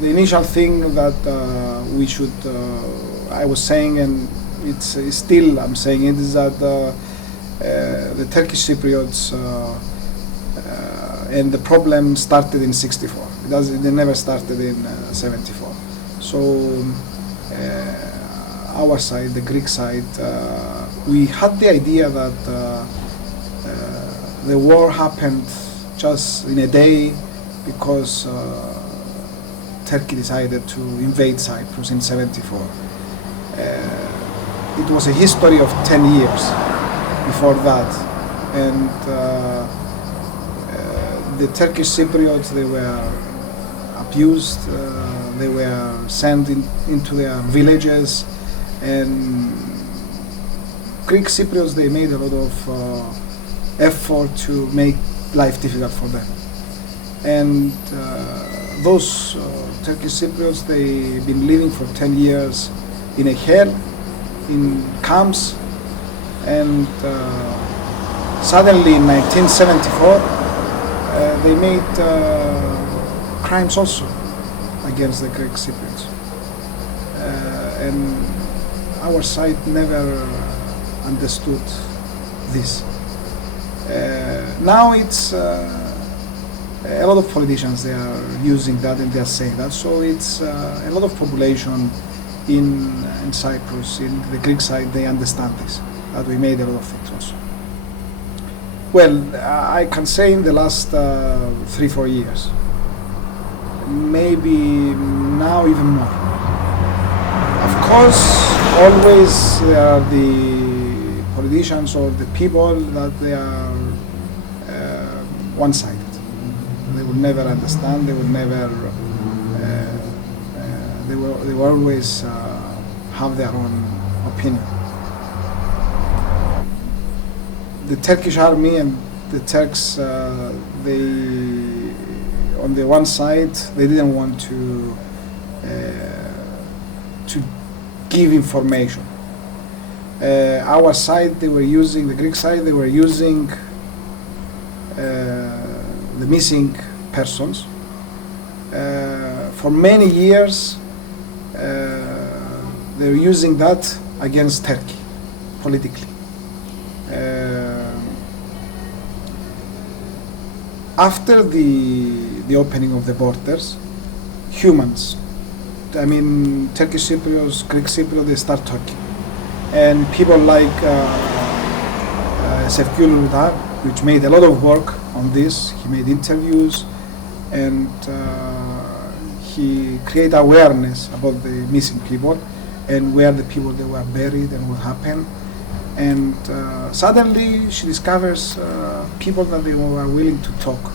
the initial thing that we should, I was saying, and it's still I'm saying it, is that the Turkish Cypriots and the problem started in '64. It never started in '74. So our side, the Greek side, we had the idea that the war happened just in a day because Turkey decided to invade Cyprus in '74. It was a history of 10 years before that, and the Turkish Cypriots, they were abused, they were sent into their villages, and Greek Cypriots, they made a lot of effort to make life difficult for them. And those Turkish Cypriots, they've been living for 10 years in a hell, in camps, and suddenly in 1974 they made crimes also against the Greek Cypriots, and our side never understood this. Now it's a lot of politicians, they are using that and they are saying that, so it's a lot of population in Cyprus, in the Greek side, they understand this, that we made a lot of things also. Well, I can say in the last 3-4 years, maybe now even more. Of course, always there are the politicians or the people that they are one-sided. They will never understand, they will never, they will always have their own opinion. The Turkish army and the Turks, they, on the one side, they didn't want to give information. Our side, they were using, the Greek side, they were using the missing persons. For many years, they were using that against Turkey, politically. After the opening of the borders, humans, I mean Turkish Cypriots, Greek Cypriots, they start talking. And people like Sergio, which made a lot of work on this, he made interviews and he created awareness about the missing people and where the people they were buried and what happened. And suddenly she discovers people that they were willing to talk.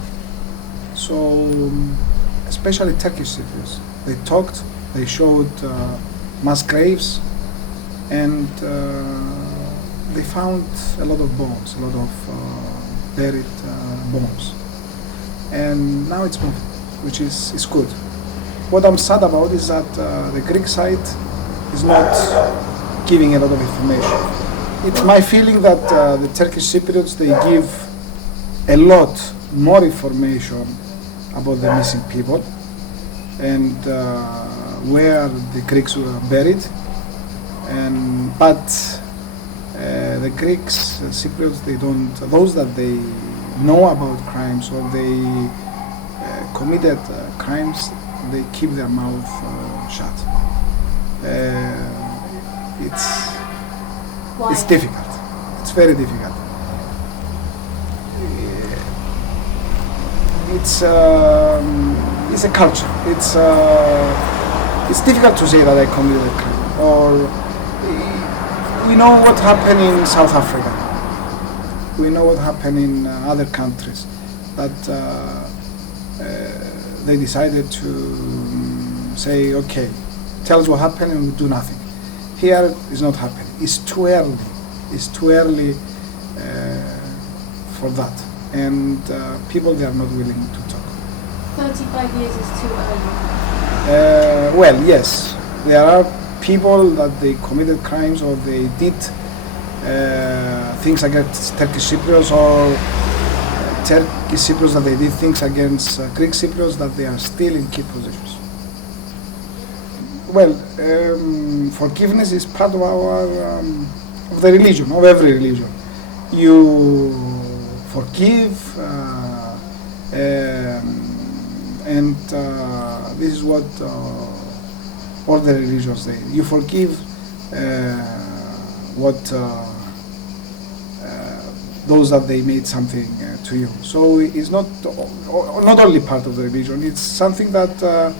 So especially Turkish Cypriots, they talked, they showed mass graves, and they found a lot of bones, a lot of buried bones. And now it's moving, which is good. What I'm sad about is that the Greek side is not giving a lot of information. It's my feeling that the Turkish Cypriots, they give a lot more information about the missing people and where the Greeks were buried. But the Greeks, Cypriots, they don't, those that they know about crimes or they committed crimes, they keep their mouth shut. It's difficult. It's very difficult. It's a culture. It's difficult to say that I committed a crime. Or we know what happened in South Africa. We know what happened in other countries. That they decided to say, okay, tell us what happened and we do nothing. Here it's not happening. It's too early. It's too early for that. And people, they are not willing to talk. 35 years is too early. Well, yes. There are people that they committed crimes or they did things against Turkish Cypriots, or Turkish Cypriots that they did things against Greek Cypriots, that they are still in key positions. Well, forgiveness is part of our of the religion, of every religion. You forgive, and this is what all the religions say. You forgive what those that they made something to you. So it's not only part of the religion. It's something that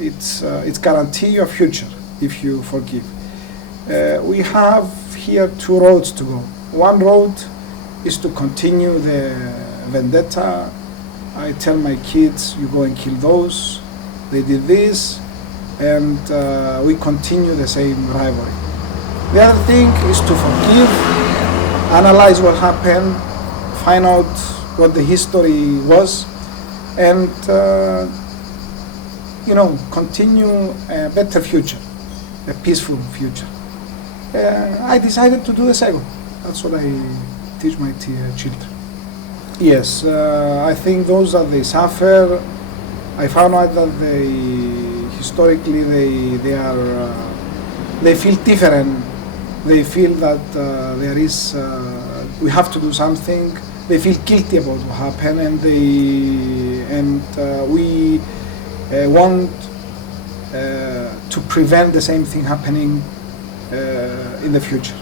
it's guarantee your future if you forgive. We have here two roads to go. One road is to continue the vendetta. I tell my kids, you go and kill those, they did this, and we continue the same rivalry. The other thing is to forgive, analyze what happened, find out what the history was, and continue a better future, a peaceful future. I decided to do the second. That's what I teach my children. Yes, I think those that they suffer, I found out that historically they feel different. They feel that there is we have to do something. They feel guilty about what happened, and we want to prevent the same thing happening in the future.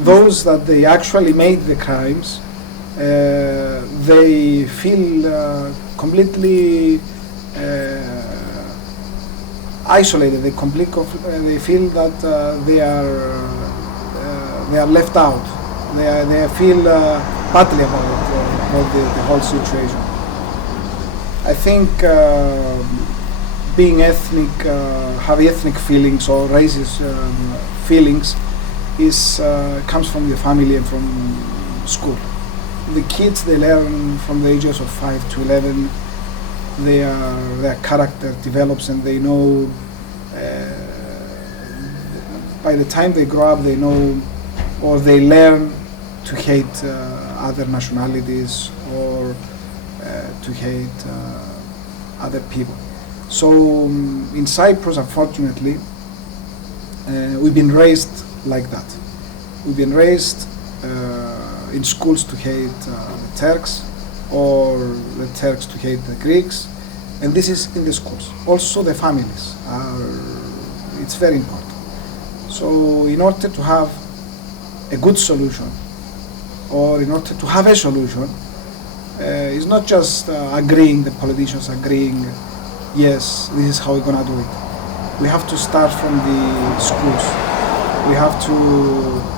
Those that they actually made the crimes, they feel completely isolated. They feel that they are left out. They feel badly about the whole situation. I think being ethnic, having ethnic feelings or racist feelings comes from the family and from school. The kids, they learn from the ages of 5 to 11. Their character develops, and they know. By the time they grow up, they know, or they learn to hate other nationalities or to hate other people. So in Cyprus, unfortunately, we've been raised like that. We've been raised in schools to hate the Turks, or the Turks to hate the Greeks, and this is in the schools. Also the families it's very important. So in order to have a good solution, or in order to have a solution, it's not just agreeing, the politicians agreeing, yes, this is how we're gonna do it. We have to start from the schools. We have to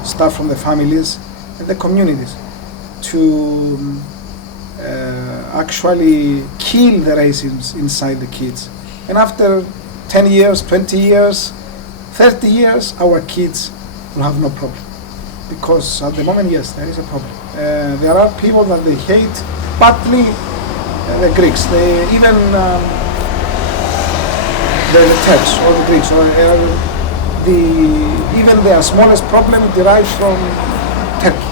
start from the families and the communities to actually kill the racism inside the kids. And after 10 years, 20 years, 30 years, our kids will have no problem. Because at the moment, yes, there is a problem. There are people that they hate partly the Greeks. Even the Turks or the Greeks, or even their smallest problem derives from Turkey.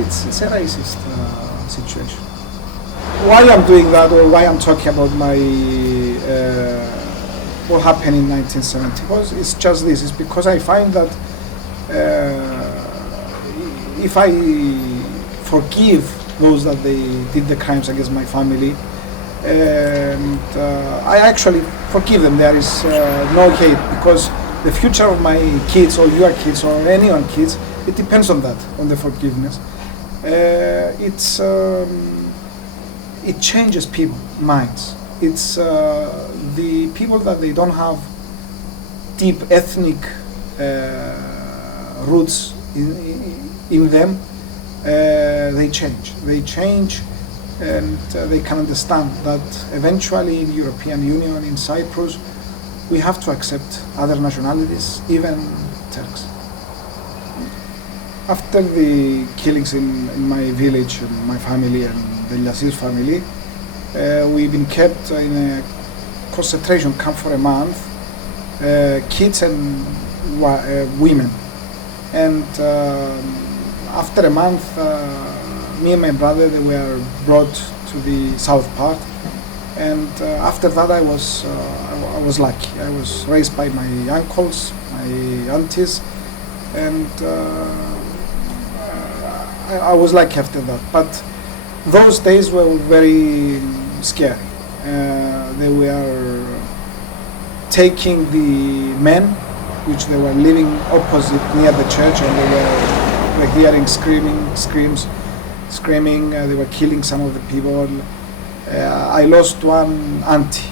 It's a racist situation. Why I'm doing that, or why I'm talking about my what happened in 1970? Because it's just this. It's because I find that if I forgive those that they did the crimes against my family, and I actually forgive them, there is no hate, because the future of my kids, or your kids, or anyone's kids, it depends on that, on the forgiveness. It changes people's minds. It's the people that they don't have deep ethnic roots in them, they change. They change, and they can understand that eventually in the European Union, in Cyprus, we have to accept other nationalities, even Turks. After the killings in my village, and my family, and the Lassir family, we've been kept in a concentration camp for a month, kids and women. And after a month, me and my brother, they were brought to the south part, And after that, I was lucky. I was raised by my uncles, my aunties, and I was lucky after that. But those days were very scary. They were taking the men, which they were living opposite near the church, and they were hearing screams. They were killing some of the people. I lost one auntie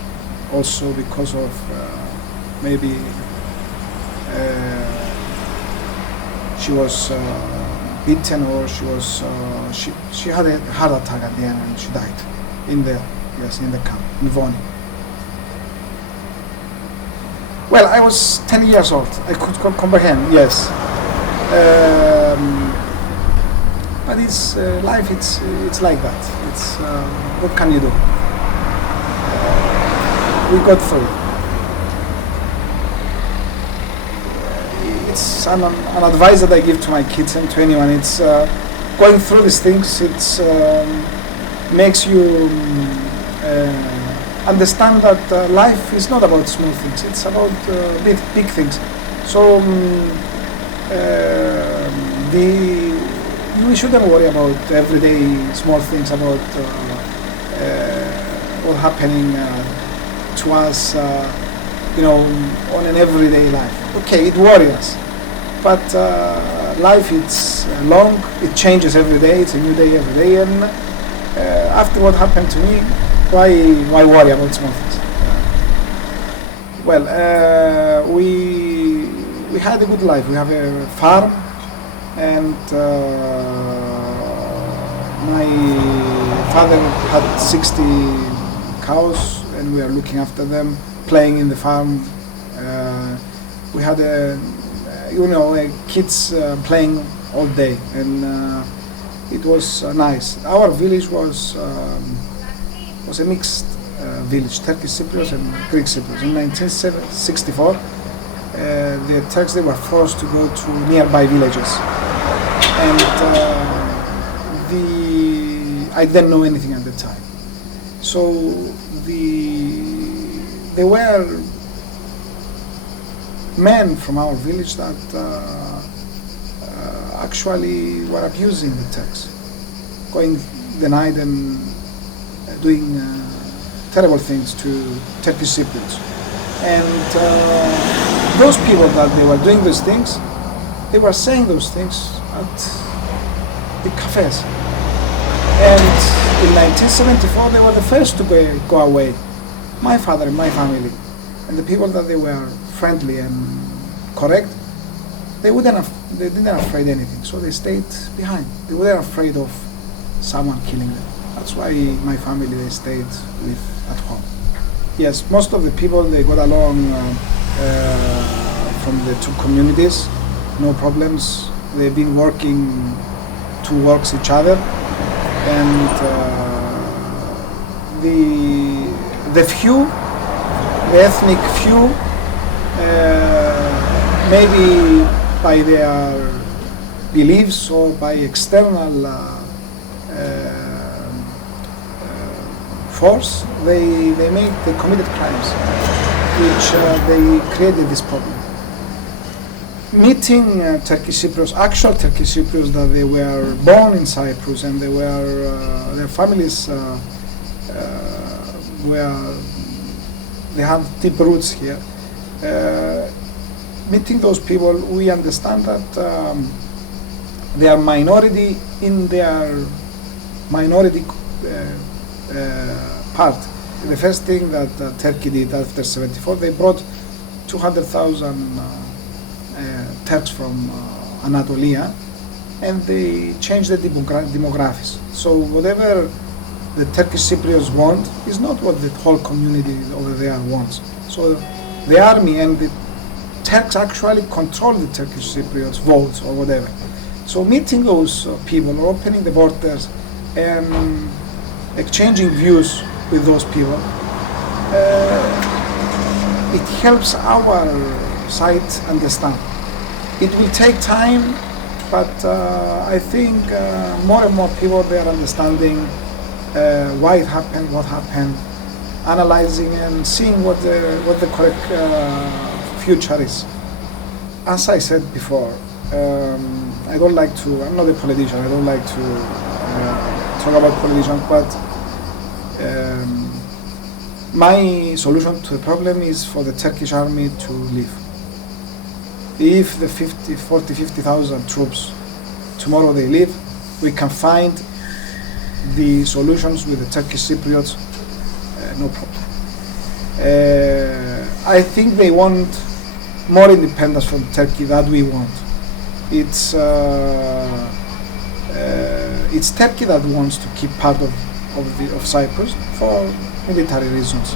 also because of maybe she was beaten, or she had a heart attack at the end and she died in the camp in Voni. Well, I was 10 years old. I could comprehend, yes. But it's life. It's like that. It's what can you do? We got through. It's an advice that I give to my kids and to anyone. It's going through these things. It's makes you understand that life is not about small things. It's about big things. So we shouldn't worry about everyday small things, about what's happening to us, on an everyday life. Okay, it worries us, but life it's long. It changes every day. It's a new day every day, and after what happened to me, why worry about small things? Well, we had a good life. We have a farm. And my father had 60 cows, and we are looking after them, playing in the farm. We had kids playing all day, and it was nice. Our village was a mixed village, Turkish Cypriots and Greek Cypriots. In 1964, the Turks, they were forced to go to nearby villages, and I didn't know anything at the time. So there were men from our village that actually were abusing the Turks, going the night and doing terrible things to Turkish Cypriots. And those people that they were doing those things, they were saying those things at the cafes. And in 1974, they were the first to go away. My father and my family, and the people that they were friendly and correct, they didn't afraid anything. So they stayed behind. They weren't afraid of someone killing them. That's why my family, they stayed at home. Yes, most of the people, they got along from the two communities, no problems. They've been working towards each other, and the ethnic few, maybe by their beliefs or by external force, they committed crimes, which they created this problem. Meeting Turkish Cypriots, actual Turkish Cypriots that they were born in Cyprus and they were their families they have deep roots here. Meeting those people, we understand that they are minority in their minority part. The first thing that Turkey did after 74, they brought 200,000 Turks from Anatolia, and they changed the demographics. So whatever the Turkish Cypriots want is not what the whole community over there wants. So the army and the Turks actually control the Turkish Cypriots' votes or whatever. So meeting those people, opening the borders and exchanging views with those people, it helps our side understand. It will take time, but I think more and more people, they are understanding why it happened, what happened, analyzing and seeing what the correct future is. As I said before, I don't like to. I'm not a politician. I don't like to talk about politicians, but my solution to the problem is for the Turkish army to leave. If the 50,000 troops tomorrow they leave, we can find the solutions with the Turkish Cypriots, no problem. I think they want more independence from Turkey than we want. It's Turkey that wants to keep part of Cyprus for military reasons,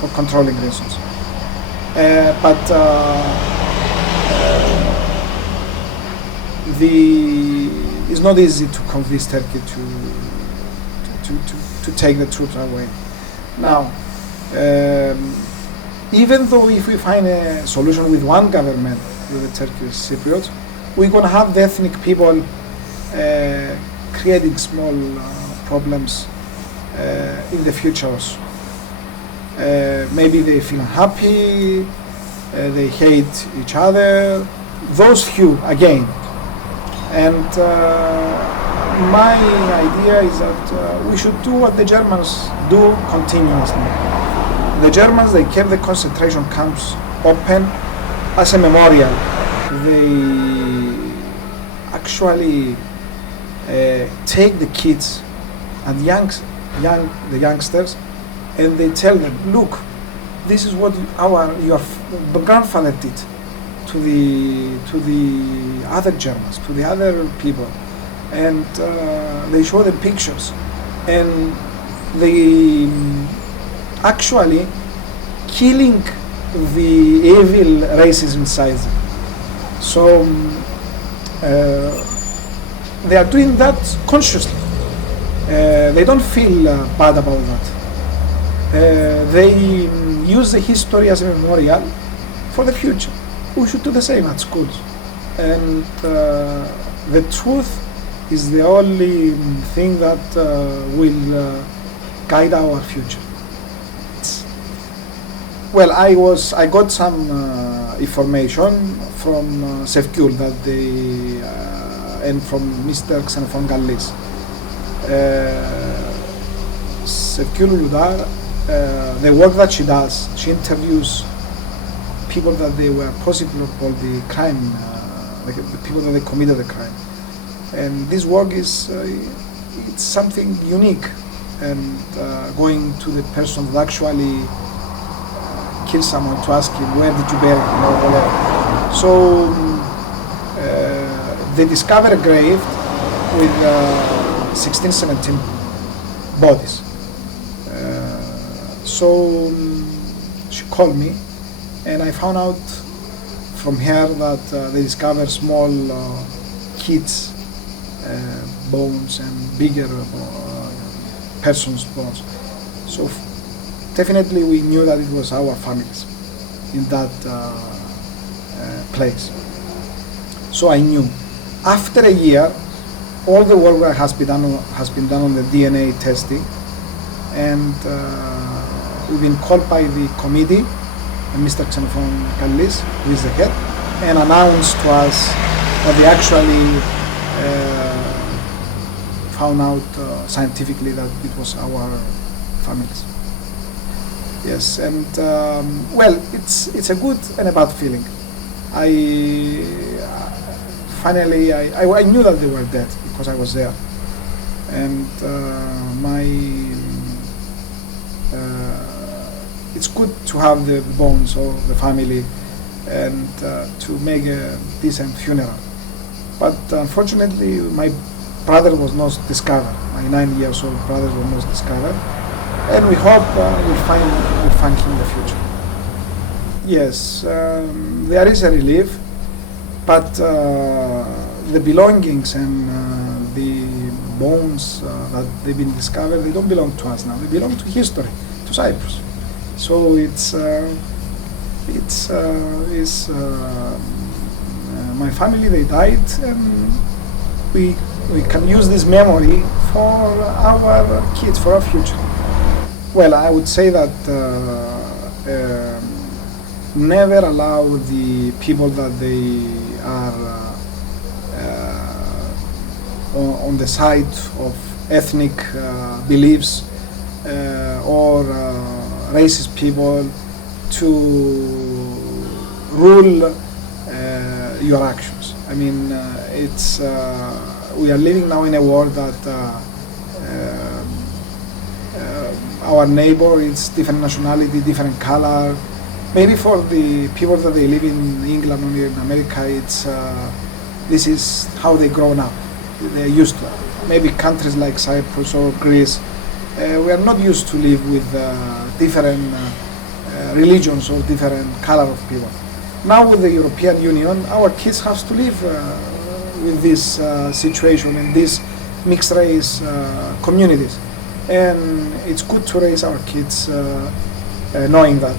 for controlling reasons. It's not easy to convince Turkey to take the troops away. Now, even though if we find a solution with one government, with the Turkish Cypriots, we're going to have the ethnic people creating small problems in the future also. Maybe they feel unhappy, they hate each other, those few again. And my idea is that we should do what the Germans do continuously. The Germans, they kept the concentration camps open as a memorial. They actually take the kids and the youngsters, and they tell them, look, this is what your grandfather did to the other Germans, to the other people, and they show the pictures, and they actually killing the evil racism inside them. So they are doing that consciously. They don't feel bad about that. They use the history as a memorial for the future. We should do the same at schools. And the truth is the only thing that will guide our future. Well, I got some information from Sefkul that they and from Mr. Xenophon Gallis. Sefkul Ludar, the work that she does, she interviews people that they were possible for the crime, the people that they committed the crime, and this work is it's something unique, and going to the person that actually kill someone to ask him where did you bury him or whatever. So they discovered a grave with 16, 17 bodies. So she called me, and I found out from her that they discovered small kids' bones and bigger persons' bones. So definitely we knew that it was our families in that place. So I knew. After a year, all the work that has been done on the DNA testing, and we've been called by the committee, and Mr. Xenophon Kallis, who is the head, and announced to us that they actually found out scientifically that it was our families. Yes, and well, it's a good and a bad feeling. Finally I knew that they were dead because I was there, and it's good to have the bones of the family and to make a decent funeral. But unfortunately, my brother was not discovered. My 9-year-old brother was not discovered. And we hope we'll find him in the future. Yes, there is a relief, but the belongings and the bones that they've been discovered, they don't belong to us now. They belong to history, to Cyprus. So it's my family. They died, and we can use this memory for our kids, for our future. Well, I would say that never allow the people that they are on the side of ethnic beliefs or racist people to rule your actions. I mean, it's we are living now in a world that our neighbor is different nationality, different color. Maybe for the people that they live in England or in America, it's this is how they grown up. They're used to it. Maybe countries like Cyprus or Greece, we are not used to live with different religions or different color of people. Now with the European Union, our kids have to live with this situation in these mixed race communities. And it's good to raise our kids knowing that.